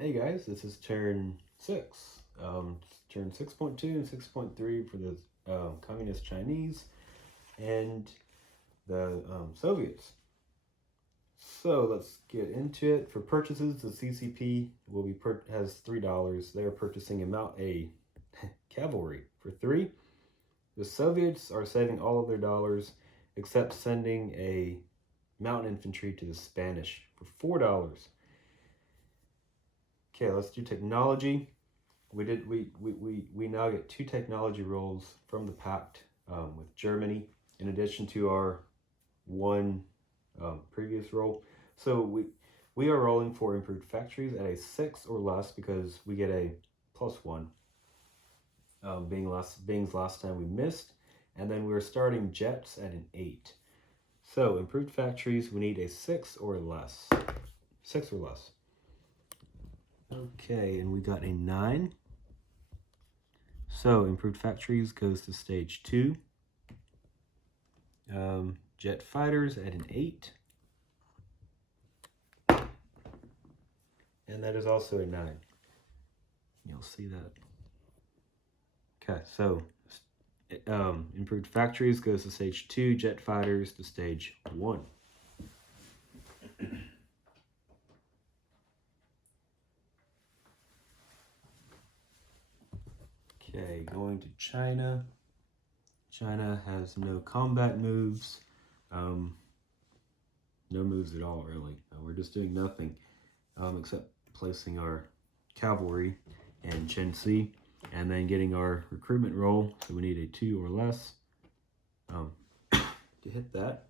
Hey guys, this is turn 6. Turn 6.2 and 6.3 for the Communist Chinese and the Soviets. So let's get into it. For purchases, the CCP has $3. They are purchasing a cavalry for 3. The Soviets are saving all of their dollars except sending a mountain infantry to the Spanish for $4. Okay, let's do technology. We now get 2 technology rolls from the pact with Germany, in addition to our 1 previous roll. So we are rolling for improved factories at a 6 or less because we get a +1. Being last time we missed, and then we're starting jets at an 8. So improved factories, we need a 6 or less. 6 or less. Okay, and we got a 9. So improved factories goes to stage 2. Jet fighters at an 8. And that is also a 9. You'll see that. Okay, so improved factories goes to stage 2. Jet fighters to stage 1. Okay, going to China. China has no combat moves. No moves at all, really. We're just doing nothing except placing our cavalry and Shenxi, and then getting our recruitment roll. So we need a 2 or less to hit that.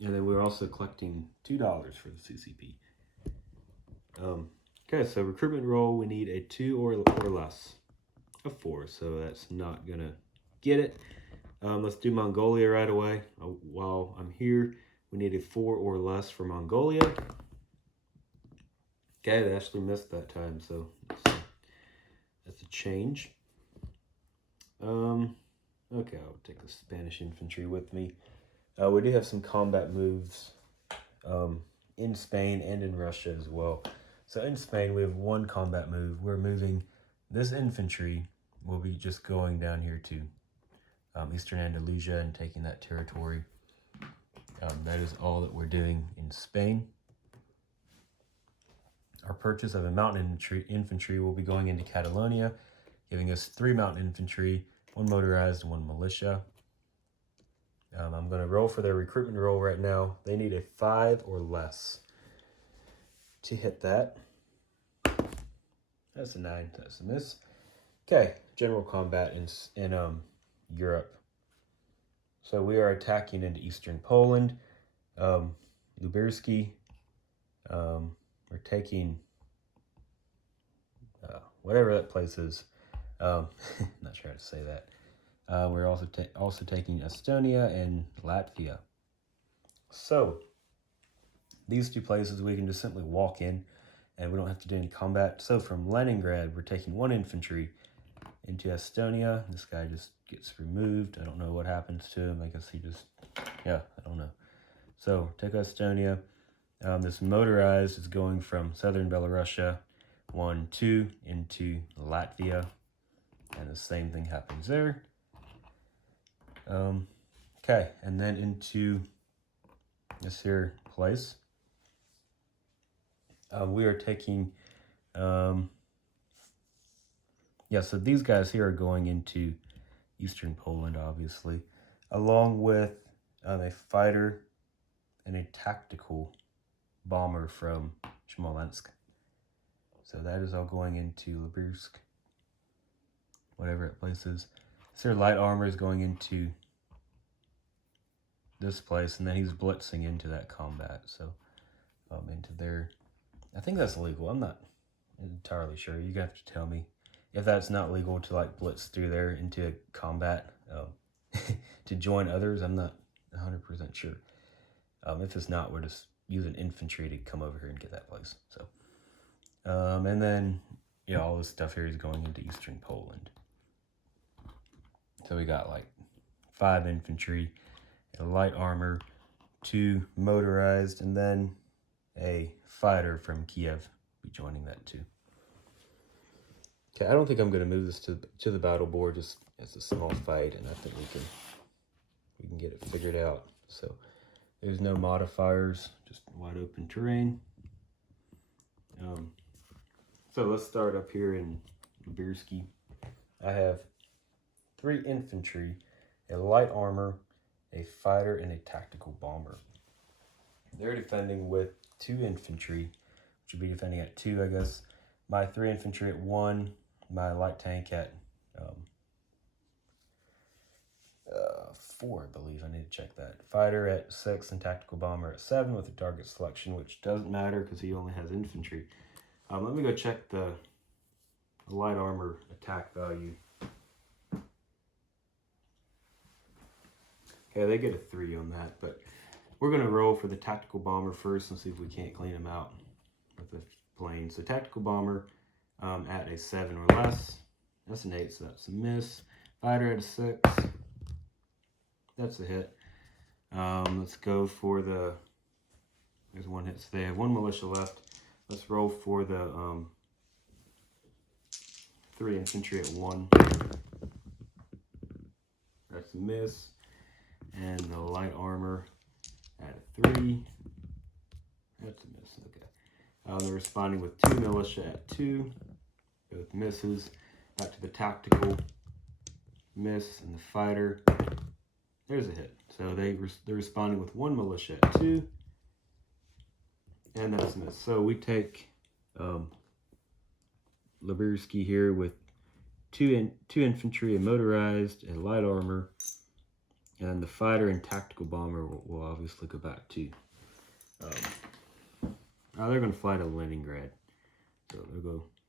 And then we're also collecting $2 for the CCP. Okay, so recruitment roll, we need a 2 or less. A 4, so that's not gonna get it. Let's do Mongolia right away. While I'm here, we need a 4 or less for Mongolia. Okay, they actually missed that time, so that's a change. Okay, I'll take the Spanish infantry with me. We do have some combat moves in Spain and in Russia as well. So in Spain, we have 1 combat move. We're moving this infantry. We'll be just going down here to Eastern Andalusia and taking that territory. That is all that we're doing in Spain. Our purchase of a mountain infantry will be going into Catalonia, giving us 3 mountain infantry, 1 motorized, 1 militia. I'm going to roll for their recruitment roll right now. They need a 5 or less to hit that. That's a 9. That's a miss. Okay, general combat in Europe. So we are attacking into eastern Poland. Lubirski. We're taking whatever that place is. Not sure how to say that. We're also taking Estonia and Latvia. So these 2 places we can just simply walk in, and we don't have to do any combat. So from Leningrad, we're taking 1 infantry into Estonia. This guy just gets removed. I don't know what happens to him. I guess he just, I don't know. So take Estonia. This motorized is going from southern Belarusia 1-2 into Latvia, and the same thing happens there. Okay, and then into this here place. We are taking, so these guys here are going into eastern Poland, obviously, along with a fighter and a tactical bomber from Smolensk. So that is all going into Lubirsk, whatever that place is. So light armor is going into this place, and then he's blitzing into that combat. So into there. I think that's legal. I'm not entirely sure. You have to tell me if that's not legal to like blitz through there into combat to join others. I'm not 100% sure. If it's not, we're just using infantry to come over here and get that place. So, and then all this stuff here is going into eastern Poland. So we got like 5 infantry, a light armor, 2 motorized, and then a fighter from Kiev be joining that too. Okay, I don't think I'm going to move this to the battle board. Just it's a small fight, and I think we can get it figured out. So there's no modifiers, just wide open terrain. So let's start up here in Libirski. I have 3 infantry, a light armor, a fighter, and a tactical bomber. They're defending with 2 infantry, which would be defending at 2, I guess. My 3 infantry at 1, my light tank at 4, I believe. I need to check that. Fighter at 6 and tactical bomber at 7 with a target selection, which doesn't matter because he only has infantry. Let me go check the light armor attack value. Okay, they get a 3 on that, but we're going to roll for the tactical bomber first and see if we can't clean him out with the plane. So tactical bomber at a 7 or less. That's an 8, so that's a miss. Fighter at a 6. That's a hit. Let's go for the... There's 1 hit, so they have 1 militia left. Let's roll for the 3 infantry at 1. That's a miss. And the light armor at a 3. That's a miss. Okay. They're responding with 2 militia at 2. Both misses. Back to the tactical. Miss. And the fighter. There's a hit. So they're responding with 1 militia at 2. And that's a miss. So we take Libirski here with 2 infantry, a motorized, and light armor. And then the fighter and tactical bomber will obviously go back to. They're going to fly to Leningrad. So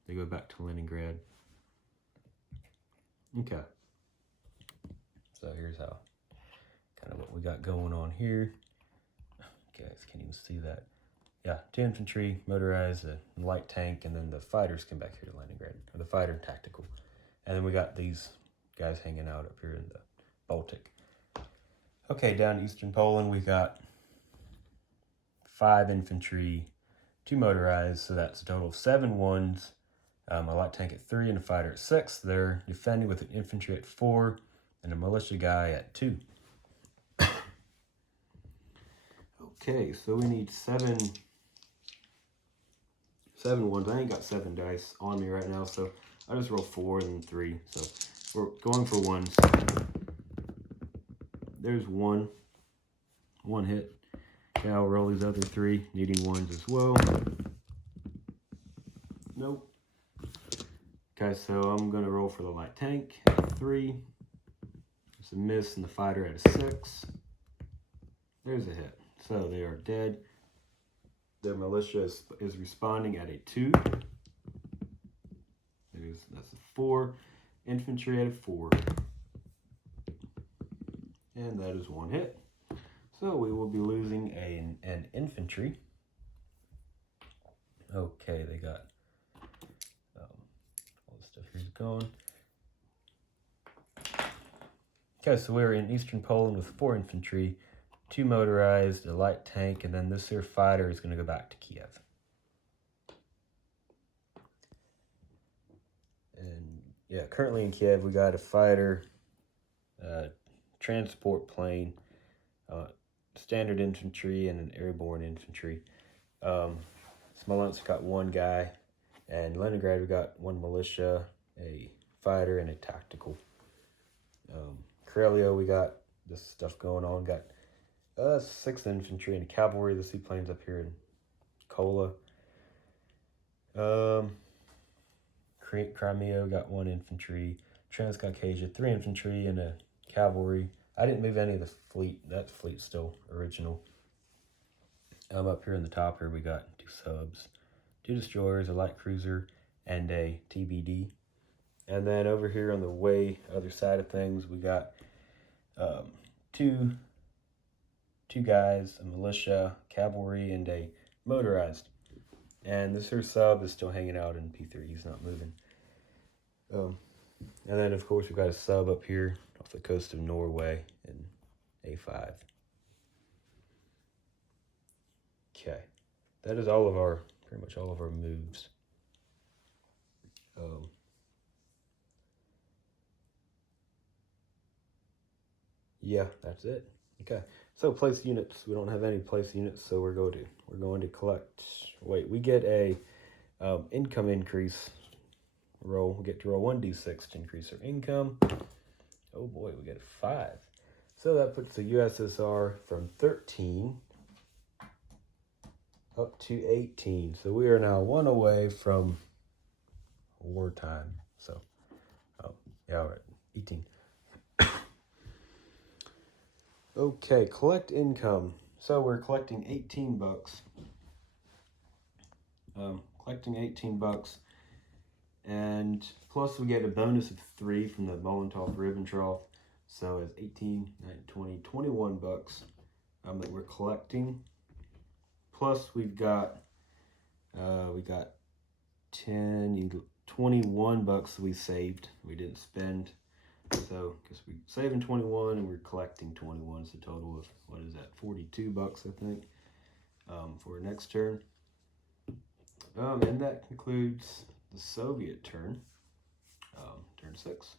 they go back to Leningrad. Okay. So here's how kind of what we got going on here. You guys can't even see that. Yeah, 2 infantry, motorized, a light tank, and then the fighters come back here to Leningrad, or the fighter and tactical. And then we got these guys hanging out up here in the Baltic. Okay, down in eastern Poland, we got 5 infantry, 2 motorized, so that's a total of 7 ones. A light tank at 3 and a fighter at 6. They're defending with an infantry at 4 and a militia guy at 2. Okay, so we need 7 ones. I ain't got 7 dice on me right now, so I just roll 4 and 3. So we're going for 1s. There's 1 hit. Okay, I'll roll these other 3, needing 1s as well. Nope. Okay, so I'm going to roll for the light tank at a 3. There's a miss, and the fighter at a 6. There's a hit. So they are dead. Their militia is responding at a 2. That's a 4. Infantry at a 4. And that is 1 hit. So we will be losing an infantry. Okay, they got all the stuff here's going. Okay, so we're in eastern Poland with 4 infantry, 2 motorized, a light tank, and then this here fighter is going to go back to Kiev. And yeah, currently in Kiev we got a fighter, transport plane, standard infantry, and an airborne infantry. Smolensk got 1 guy, and Leningrad we got 1 militia, a fighter, and a tactical. Karelia we got this stuff going on. Got 6 infantry and cavalry. The seaplanes up here in Kola. Crimea we got 1 infantry. Transcaucasia 3 infantry and a cavalry. I didn't move any of the fleet. That fleet's still original. Up here in the top here we got 2 subs, 2 destroyers, a light cruiser, and a TBD. And then over here on the other side of things, we got 2 guys, a militia, cavalry, and a motorized. And this here sub is still hanging out in P3. He's not moving. And then, of course, we've got a sub up here off the coast of Norway in A5. Okay. That is all of our pretty much all of our moves. Yeah, that's it. Okay, so place units. We don't have any place units, so we're going to collect. Wait, we get a income increase roll. We get to roll 1d6 to increase our income. Oh boy, we get a 5. So that puts the USSR from 13 up to 18. So we are now 1 away from wartime. So, yeah, we're at 18. Okay, collect income. So we're collecting 18 bucks. Collecting 18 bucks. And plus we get a bonus of 3 from the Molotov Ribbentrop. So it's 18, 19, 20, 21 bucks that we're collecting. Plus we got 10, 21 bucks we saved. We didn't spend. So because we're saving 21 and we're collecting 21. It's a total of, what is that, 42 bucks, I think, for our next turn. And that concludes the Soviet turn. Turn 6.